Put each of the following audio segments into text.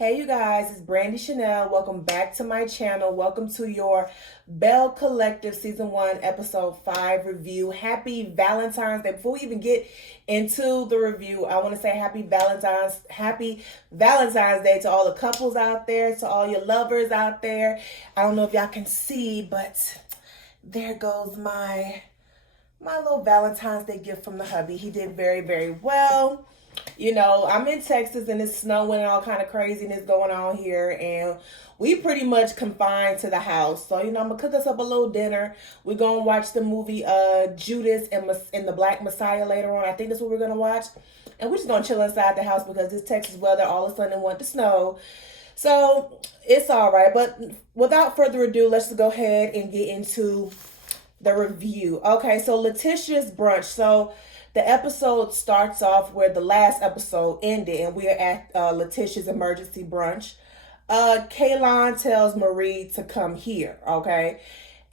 Hey you guys, it's Brandy Chanel. Welcome back to my channel. Welcome to your Belle Collective Season 1 Episode 5 review. Happy Valentine's Day. Before we even get into the review, I want to say happy Valentine's Day to all the couples out there, to all your lovers out there. I don't know if y'all can see, but there goes my little Valentine's Day gift from the hubby. He did very, very well. You know, I'm in Texas and it's snowing and all kind of craziness going on here, and we pretty much confined to the house. So, I'm gonna cook us up a little dinner. We're gonna watch the movie Judas and the Black Messiah later on. I think that's what we're gonna watch. And we're just gonna chill inside the house because this Texas weather all of a sudden want to snow. So it's all right. But without further ado, let's go ahead and get into the review. Okay, so Letitia's brunch. So the episode starts off where the last episode ended, and we're at Letitia's emergency brunch. Kaylon tells Marie to come here, okay?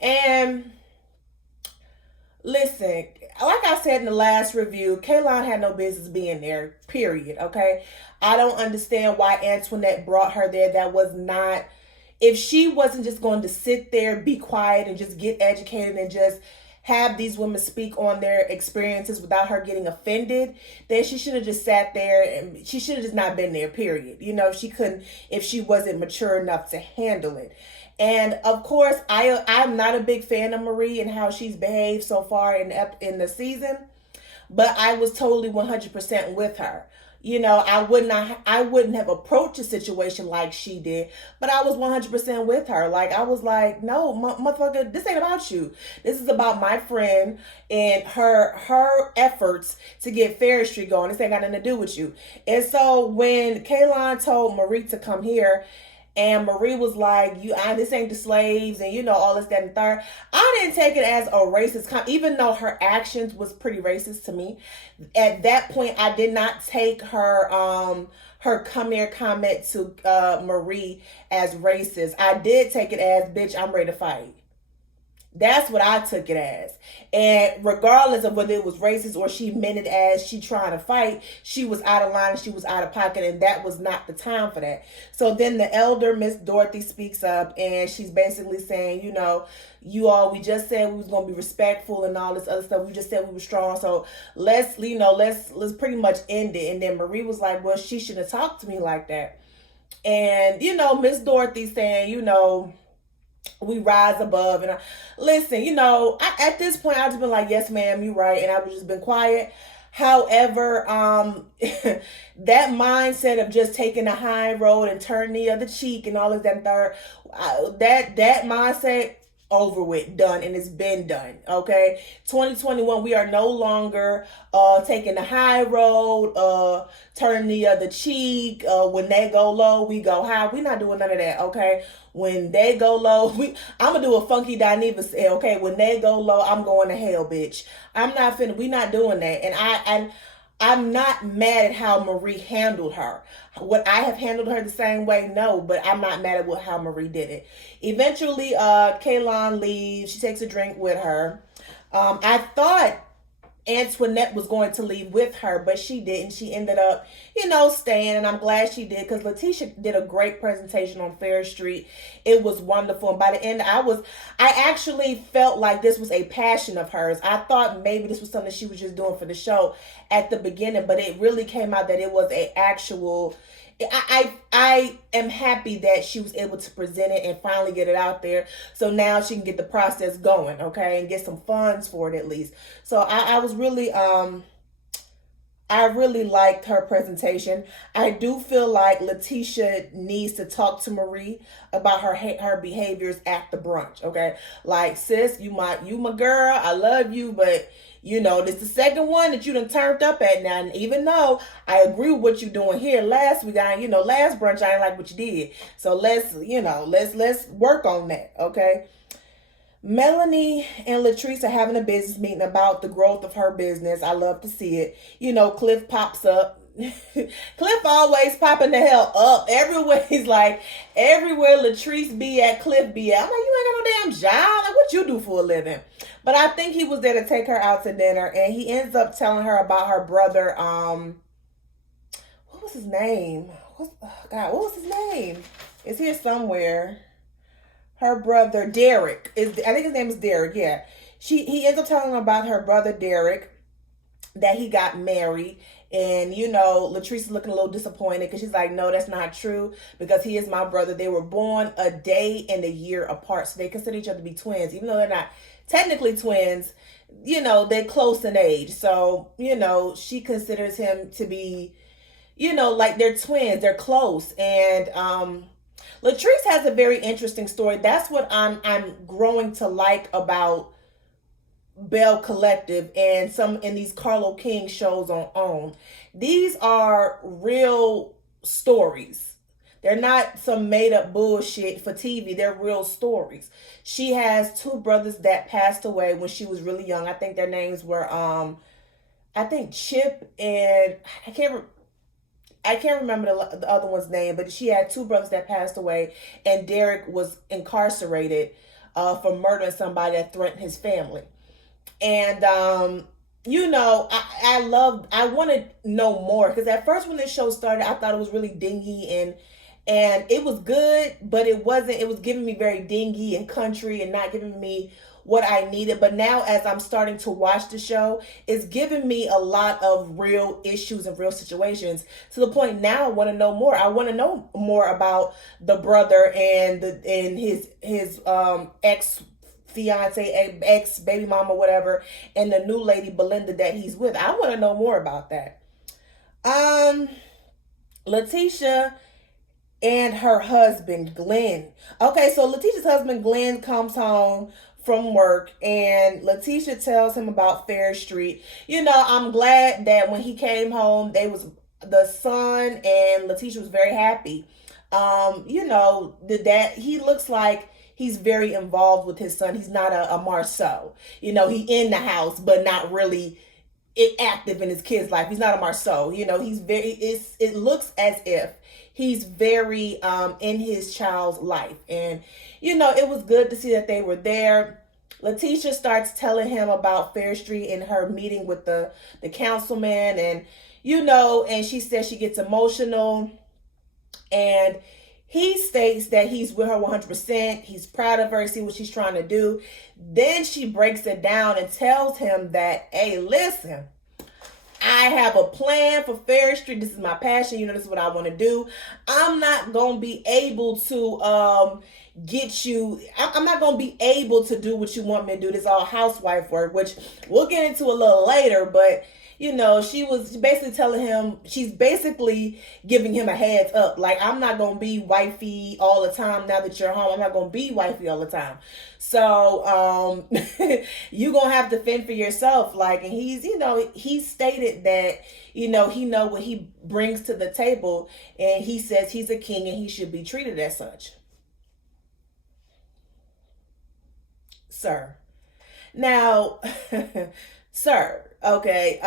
And listen, like I said in the last review, Kaylon had no business being there, period, okay? I don't understand why Antoinette brought her there. That was not... If she wasn't just going to sit there, be quiet, and just get educated and just have these women speak on their experiences without her getting offended, then she should have just sat there and she should have just not been there, period. If she wasn't mature enough to handle it. And of course, I'm not a big fan of Marie and how she's behaved so far in the season, but I was totally 100% with her. I wouldn't have approached a situation like she did, but I was 100% with her. Like, I was like, no, motherfucker, this ain't about you. This is about my friend and her efforts to get Fair Street going. This ain't got nothing to do with you. And so when Kaylon told Marie to come here, and Marie was like, this ain't the slaves, and all this, that, and third. I didn't take it as a racist comment, even though her actions was pretty racist to me. At that point, I did not take her come here comment to Marie as racist. I did take it as, bitch, I'm ready to fight. That's what I took it as. And regardless of whether it was racist or she meant it as she trying to fight, she was out of line and she was out of pocket, and that was not the time for that. So then the elder, Miss Dorothy, speaks up, and she's basically saying, we just said we was going to be respectful and all this other stuff. We just said we were strong. So let's pretty much end it. And then Marie was like, well, she shouldn't have talked to me like that. And, Miss Dorothy saying, we rise above. And listen, at this point, I've just been like, yes, ma'am, you're right. And I've just been quiet. However, that mindset of just taking the high road and turning the other cheek and all of that third, that mindset, over with, done, and it's been done. Okay, 2021, we are no longer taking the high road, turning the other cheek. When they go low, we go high. We're not doing none of that. Okay, when they go low, I'm gonna do a funky Dineva say, okay, when they go low, I'm going to hell, bitch. We not doing that. And I'm not mad at how Marie handled her. Would I have handled her the same way? No, but I'm not mad at how Marie did it. Eventually, Kaylon leaves. She takes a drink with her. I thought Antoinette was going to leave with her, but she didn't. She ended up, staying, and I'm glad she did, because Letitia did a great presentation on Fair Street. It was wonderful, and by the end, I actually felt like this was a passion of hers. I thought maybe this was something she was just doing for the show at the beginning, but it really came out that it was a actual... I am happy that she was able to present it and finally get it out there. So now she can get the process going, okay, and get some funds for it at least. So I was really, I really liked her presentation. I do feel like Letitia needs to talk to Marie about her behaviors at the brunch, okay? Like, sis, you my girl, I love you, but... this is the second one that you done turned up at now. And even though I agree with what you're doing here, last brunch, I didn't like what you did. So let's work on that, okay? Melanie and Latrice are having a business meeting about the growth of her business. I love to see it. Cliff pops up. Cliff always popping the hell up. Everywhere Latrice be at, Cliff be at. I'm like, you ain't got no damn job. Like, what you do for a living? But I think he was there to take her out to dinner, and he ends up telling her about her brother, what was his name? God, what was his name? It's here somewhere. Her brother Derek is. I think his name is Derek. Yeah, he ends up telling him about her brother Derek, that he got married. And Latrice is looking a little disappointed because she's like, no, that's not true, because he is my brother. They were born a day and a year apart, so they consider each other to be twins, even though they're not technically twins. They're close in age, so she considers him to be, like they're twins, they're close. And Latrice has a very interesting story. That's what I'm growing to like about Belle Collective and some in these Carlo King shows on OWN. These are real stories. They're not some made up bullshit for TV. They're real stories. She has two brothers that passed away when she was really young. I think their names were I think Chip and I can't remember the other one's name, but she had two brothers that passed away, and Derek was incarcerated for murdering somebody that threatened his family. And I want to know more, because at first when this show started, I thought it was really dingy, and it was good, but it wasn't. It was giving me very dingy and country and not giving me what I needed. But now, as I'm starting to watch the show, it's giving me a lot of real issues and real situations, to the point now I want to know more. I want to know more about the brother and his ex fiance, ex baby mama, whatever, and the new lady Belinda that he's with. I want to know more about that. Letitia and her husband Glenn. Okay, so Letitia's husband Glenn comes home from work, and Letitia tells him about Fair Street. I'm glad that when he came home, the son and Letitia was very happy. That he looks like he's very involved with his son. He's not a Marceau. He in the house, but not really active in his kid's life. He's not a Marceau. He's very. It looks as if he's very in his child's life, and it was good to see that they were there. Letitia starts telling him about Fair Street and her meeting with the councilman, and and she says she gets emotional, and he states that he's with her 100%. He's proud of her, see what she's trying to do. Then she breaks it down and tells him that, hey, listen, I have a plan for Fair Street. This is my passion. This is what I want to do. I'm not going to be able to get you. I'm not going to be able to do what you want me to do. This all housewife work, which we'll get into a little later. But, she was basically telling him, she's basically giving him a heads up. Like, I'm not going to be wifey all the time now that you're home. I'm not going to be wifey all the time. So, you're going to have to fend for yourself. Like, and he's, he stated that, he know what he brings to the table. And he says he's a king and he should be treated as such. Sir. Now, sir, okay,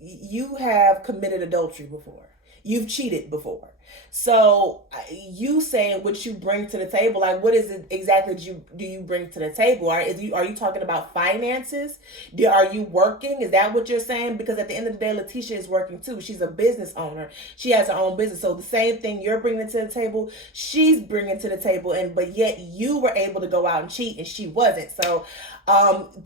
you have committed adultery before. You've cheated before. So you saying what you bring to the table, like what is it exactly do you bring to the table? Are you talking about finances? Are you working? Is that what you're saying? Because at the end of the day, Letitia is working too. She's a business owner. She has her own business. So the same thing you're bringing to the table, she's bringing to the table. But yet you were able to go out and cheat and she wasn't. So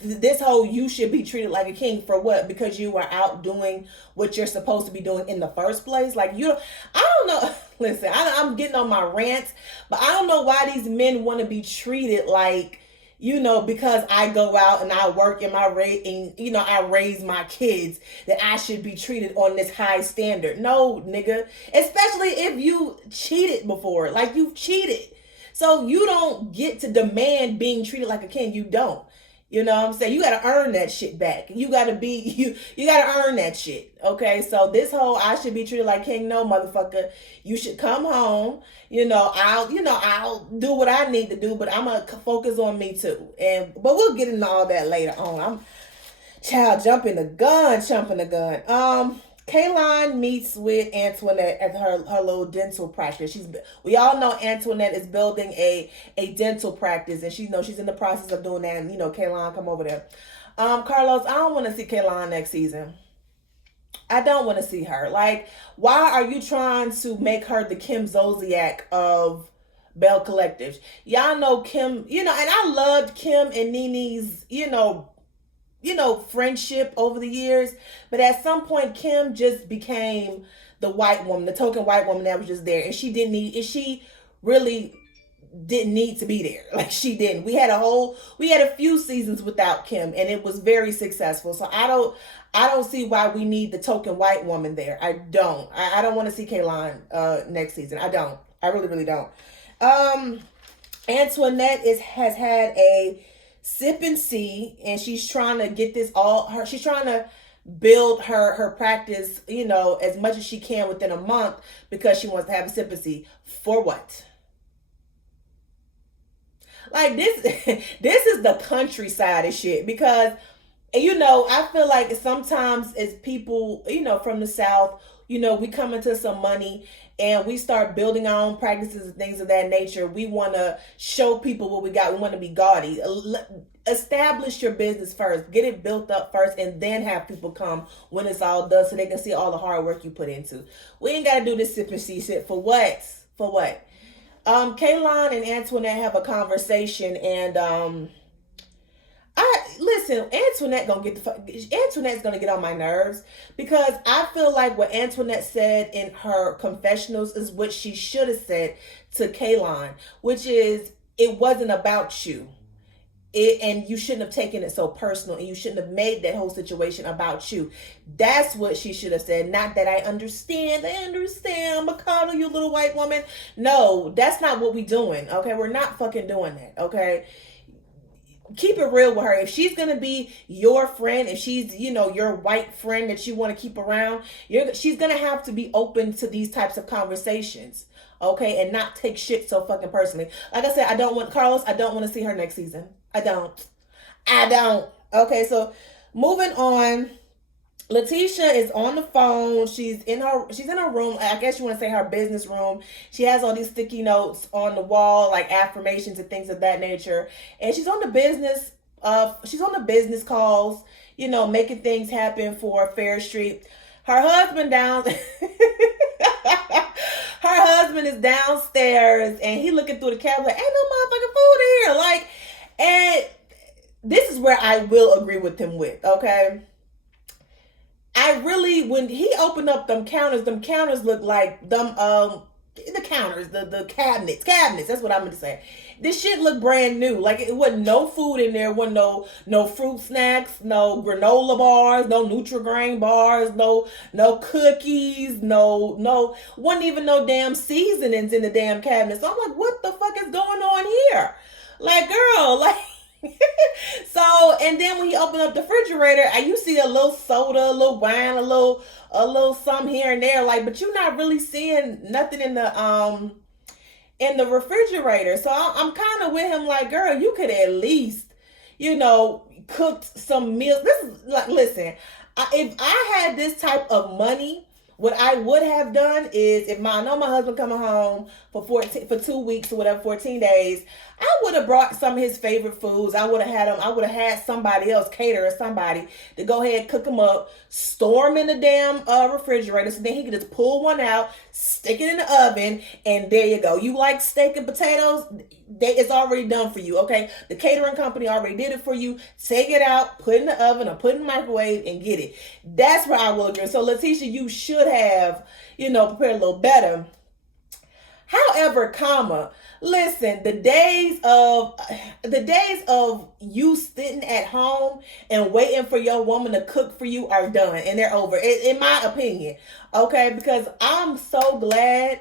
this whole you should be treated like a king for what? Because you were out doing what you're supposed to be doing in the first place. Like I don't know. Listen, I'm getting on my rants, but I don't know why these men want to be treated like, because I go out and I work and I raise my kids, that I should be treated on this high standard. No, nigga. Especially if you cheated before. Like, you've cheated. So you don't get to demand being treated like a king. You don't. You know what I'm saying? You got to earn that shit back. You got to you got to earn that shit. Okay? So this whole I should be treated like king, no, motherfucker. You should come home. I'll do what I need to do, but I'm going to focus on me too. But we'll get into all that later on. Jumping the gun. Kaylon meets with Antoinette at her little dental practice. We all know Antoinette is building a dental practice, and she's in the process of doing that. And Kaylon come over there. Carlos, I don't want to see Kaylon next season. I don't want to see her. Like, why are you trying to make her the Kim Zolciak of Belle Collective? Y'all know Kim, and I loved Kim and Nene's, friendship over the years. But at some point, Kim just became the white woman, the token white woman that was just there, and she really didn't need to be there. Like, she didn't. We had a few seasons without Kim, and it was very successful. So I don't see why we need the token white woman there. I don't. I don't want to see Kaylon next season. I don't. I really, really don't. Antoinette has had a sip and see, and she's trying to get she's trying to build her practice, as much as she can within a month, because she wants to have a sip and see. For what? Like, this this is the countryside of shit, because I feel like sometimes as people, from the South, we come into some money and we start building our own practices and things of that nature. We want to show people what we got. We want to be gaudy. Establish your business first. Get it built up first, and then have people come when it's all done so they can see all the hard work you put into. We ain't got to do this sip and see shit. For what? For what? Kaylon and Antoinette have a conversation, and Antoinette's gonna get on my nerves, because I feel like what Antoinette said in her confessionals is what she should have said to Kaylon, which is, it wasn't about you. And you shouldn't have taken it so personal, and you shouldn't have made that whole situation about you. That's what she should have said. Not that I understand, I'm gonna coddle you, little white woman. No, that's not what we doing, okay? We're not fucking doing that, okay? Keep it real with her. If she's gonna be your friend, if she's, your white friend that you want to keep around, she's gonna have to be open to these types of conversations, okay? And not take shit so fucking personally. Like I said, I don't want to see her next season. I don't. Okay, so moving on. Letitia is on the phone. She's in her room. I guess you want to say her business room. She has all these sticky notes on the wall, like affirmations and things of that nature. And she's on the business calls, making things happen for Fair Street. Her husband her husband is downstairs, and he looking through the camera like, ain't no motherfucking food in here. Like, and this is where I will agree with him with, okay? When he opened up them counters look like them, the counters, the cabinets, that's what I'm going to say. This shit looked brand new. Like, it wasn't no food in there, wasn't no fruit snacks, no granola bars, no Nutri-Grain bars, no cookies, no, wasn't even no damn seasonings in the damn cabinet. So I'm like, what the fuck is going on here? Like, girl, like, so, and then when he opened up the refrigerator, you see a little soda, a little wine, a little something here and there, like, but you're not really seeing nothing in the refrigerator. So I'm kind of with him, like, girl, you could at least, cooked some meals. This is like, listen, if I had this type of money, what I would have done is, if I know my husband coming home for 2 weeks or whatever, 14 days, I would have brought some of his favorite foods. I would have had somebody else, cater or somebody, to go ahead and cook them up, store them in the damn refrigerator, so then he could just pull one out, stick it in the oven, and there you go. You like steak and potatoes? It's already done for you, okay? The catering company already did it for you. Take it out, put it in the oven or put it in the microwave and get it. That's where I will agree. So, Letitia, you should have, prepared a little better. However, listen, the days of you sitting at home and waiting for your woman to cook for you are done, and they're over, in my opinion, okay? Because I'm so glad,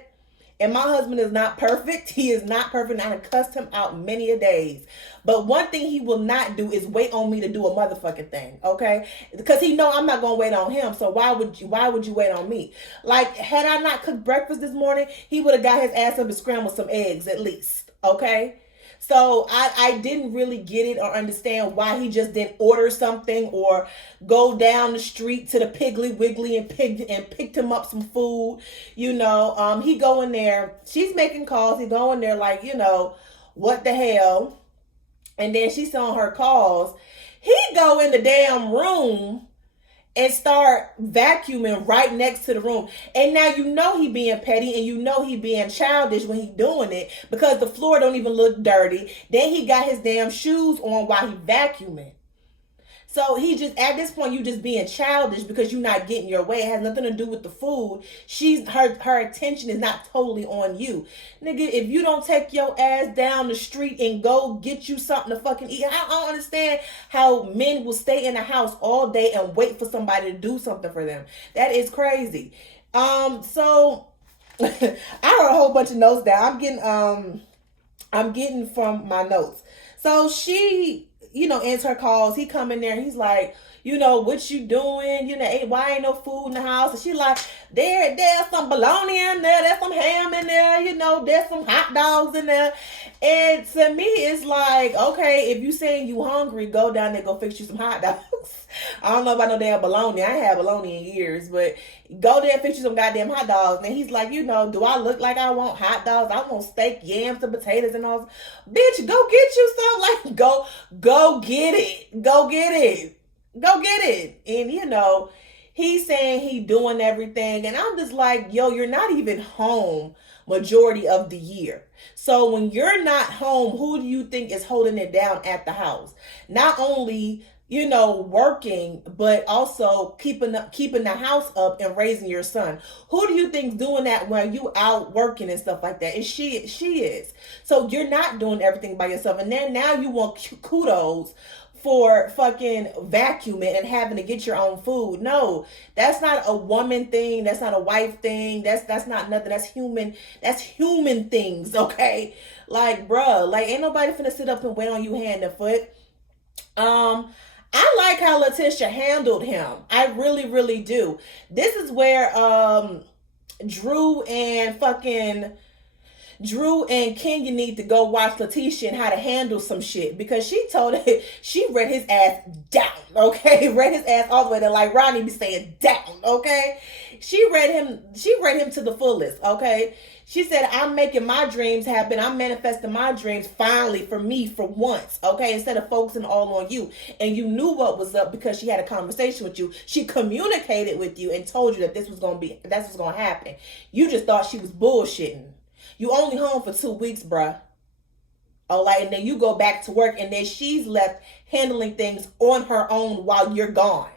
and my husband is not perfect. He is not perfect. I cussed him out many a days. But one thing he will not do is wait on me to do a motherfucking thing, okay? Because he know I'm not going to wait on him. So why would you wait on me? Like, had I not cooked breakfast this morning, he would have got his ass up and scrambled some eggs at least, okay? So I didn't really get it or understand why he just didn't order something or go down the street to the Piggly Wiggly and picked him up some food. He go in there. She's making calls. He go in there like, what the hell? And then she's on her calls. He go in the damn room and start vacuuming right next to the room. And now you know he being petty and you know he being childish when he doing it because the floor don't even look dirty. Then he got his damn shoes on while he vacuuming. So he just at this point you just being childish because you're not getting your way. It has nothing to do with the food. Her attention is not totally on you. Nigga, if you don't take your ass down the street and go get you something to fucking eat, I don't understand how men will stay in the house all day and wait for somebody to do something for them. That is crazy. So I wrote a whole bunch of notes down. I'm getting from my notes. So she, ends her calls. He come in there. He's like, what you doing? Why ain't no food in the house? And she like, there's some bologna in there. There's some ham in there. There's some hot dogs in there. And to me, it's like, okay, if you saying you hungry, go down there, go fix you some hot dogs. I don't know about no damn bologna. I ain't had bologna in years, but go there and fix you some goddamn hot dogs. And he's like, do I look like I want hot dogs? I want steak, yams, and potatoes and all. Bitch, go get you some. Like, go get it. Go get it. Go get it. And, he's saying he doing everything. And I'm just like, you're not even home majority of the year. So when you're not home, who do you think is holding it down at the house? Not only working, but also keeping the house up and raising your son. Who do you think's doing that when you out working and stuff like that? And she is. So you're not doing everything by yourself. And then now you want kudos for fucking vacuuming and having to get your own food. No, that's not a woman thing. That's not a wife thing. That's not nothing. That's human things, okay? Like, bruh, like ain't nobody finna sit up and wait on you hand and foot. I like how Letitia handled him. I really, really do. This is where Drew and Kenya need to go watch Letitia and how to handle some shit, because she told it, she read his ass down, okay? Read his ass all the way to, like Ronnie be saying, down, okay? She read him to the fullest, okay? She said, I'm making my dreams happen. I'm manifesting my dreams finally for me for once, okay? Instead of focusing all on you. And you knew what was up because she had a conversation with you. She communicated with you and told you that that's what's going to happen. You just thought she was bullshitting. You only home for 2 weeks, bruh. Oh, like, and then you go back to work, and then she's left handling things on her own while you're gone.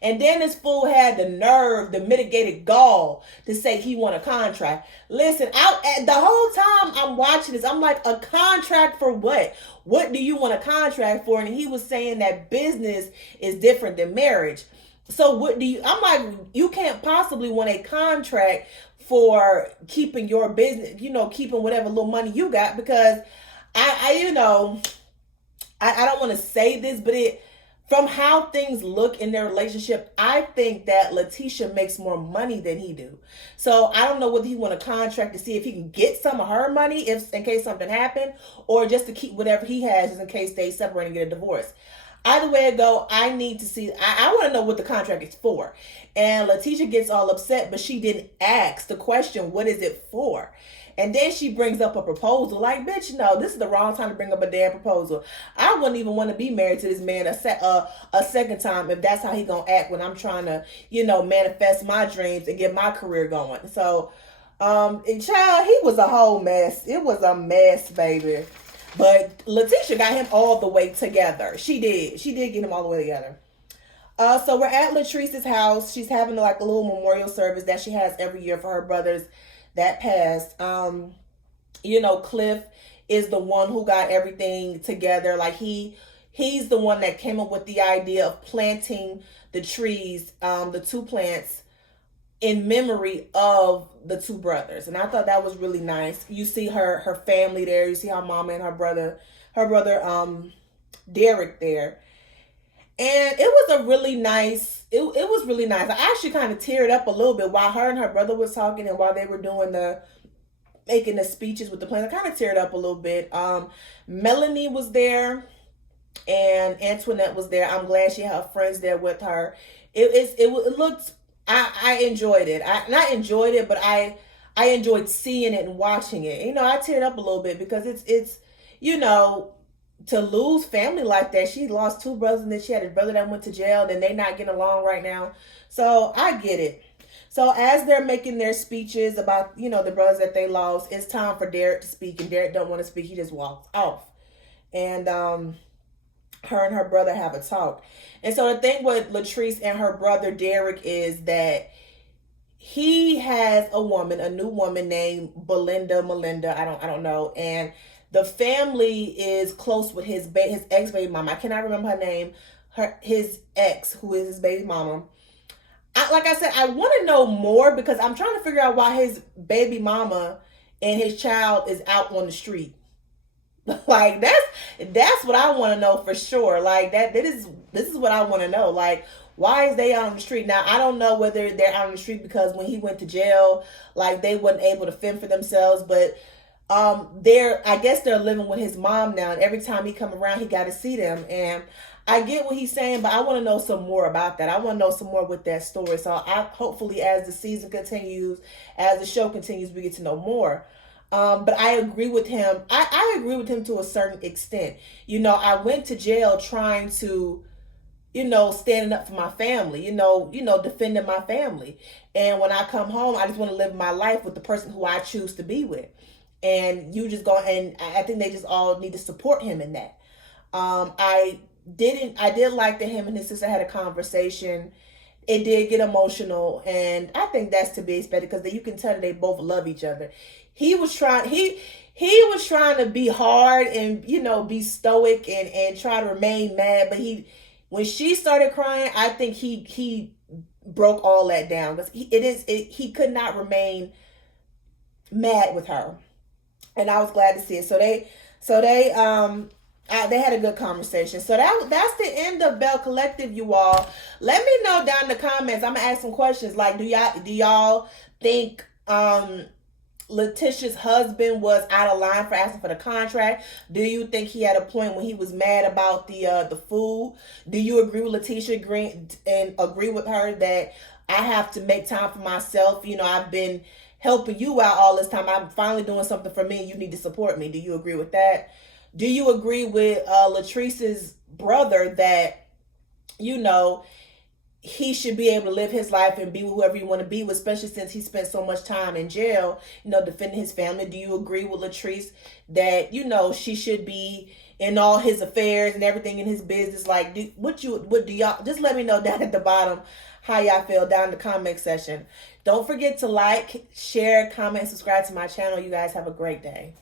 And then this fool had the nerve, the mitigated gall to say he want a contract. Listen, the whole time I'm watching this, I'm like, a contract for what? What do you want a contract for? And he was saying that business is different than marriage. So I'm like, you can't possibly want a contract for keeping your business, keeping whatever little money you got, because I don't want to say this, but from how things look in their relationship, I think that Letitia makes more money than he do. So I don't know whether he want a contract to see if he can get some of her money in case something happened, or just to keep whatever he has just in case they separate and get a divorce. Either way it go, I need to see, I want to know what the contract is for. And Letitia gets all upset, but she didn't ask the question, what is it for? And then she brings up a proposal. Like, bitch, no, this is the wrong time to bring up a damn proposal. I wouldn't even want to be married to this man a second time if that's how he gonna act when I'm trying to, manifest my dreams and get my career going. So, and child, he was a whole mess. It was a mess, baby. But Letitia got him all the way together. She did get him all the way together. So we're at Latrice's house. She's having like a little memorial service that she has every year for her brothers that passed. Cliff is the one who got everything together. Like he's the one that came up with the idea of planting the trees, the two plants, in memory of the two brothers. And I thought that was really nice. You see her family there. You see her mama and her brother Derek there. And it was a really nice, it was really nice. I actually kind of teared up a little bit while her and her brother was talking and while they were making the speeches with the plans. I kind of teared up a little bit. Melanie was there and Antoinette was there. I'm glad she had friends there with her. It looked, I enjoyed it. I enjoyed it, but I enjoyed seeing it and watching it. I teared up a little bit because it's to lose family like that. She lost two brothers, and then she had a brother that went to jail, and they not getting along right now. So I get it. So as they're making their speeches about, the brothers that they lost, it's time for Derek to speak, and Derek don't want to speak. He just walks off. And her and her brother have a talk. And so the thing with Latrice and her brother Derek is that he has a new woman named Melinda. I don't know. And the family is close with his ex baby mama. I cannot remember her name. His ex, who is his baby mama. Like I said, I want to know more because I'm trying to figure out why his baby mama and his child is out on the street. Like that's what I want to know for sure. Like this is what I want to know. Like, why is they out on the street? Now I don't know whether they're out on the street because when he went to jail, like they wasn't able to fend for themselves, but I guess they're living with his mom now, and every time he come around he got to see them. And I get what he's saying, but I want to know some more about that. I want to know some more with that story. So I hopefully, as the season continues, as the show continues, we get to know more. But I agree with him. I agree with him to a certain extent. I went to jail trying to, standing up for my family, defending my family. And when I come home, I just want to live my life with the person who I choose to be with. And you just go, and I think they just all need to support him in that. I did like that him and his sister had a conversation. It did get emotional, and I think that's to be expected because you can tell that they both love each other. He was trying to be hard and be stoic and try to remain mad, but when she started crying, I think he broke all that down because he could not remain mad with her, and I was glad to see it. They had a good conversation. So that's the end of Belle Collective, you all. Let me know down in the comments. I'm gonna ask some questions. Like, do y'all think Letitia's husband was out of line for asking for the contract? Do you think he had a point when he was mad about the food? Do you agree with Letitia and agree with her that I have to make time for myself? I've been helping you out all this time. I'm finally doing something for me, and you need to support me. Do you agree with that? Do you agree with Latrice's brother that, he should be able to live his life and be with whoever you want to be with, especially since he spent so much time in jail, defending his family? Do you agree with Latrice that, she should be in all his affairs and everything in his business? Like, what do y'all, just let me know down at the bottom how y'all feel down in the comment section. Don't forget to like, share, comment, subscribe to my channel. You guys have a great day.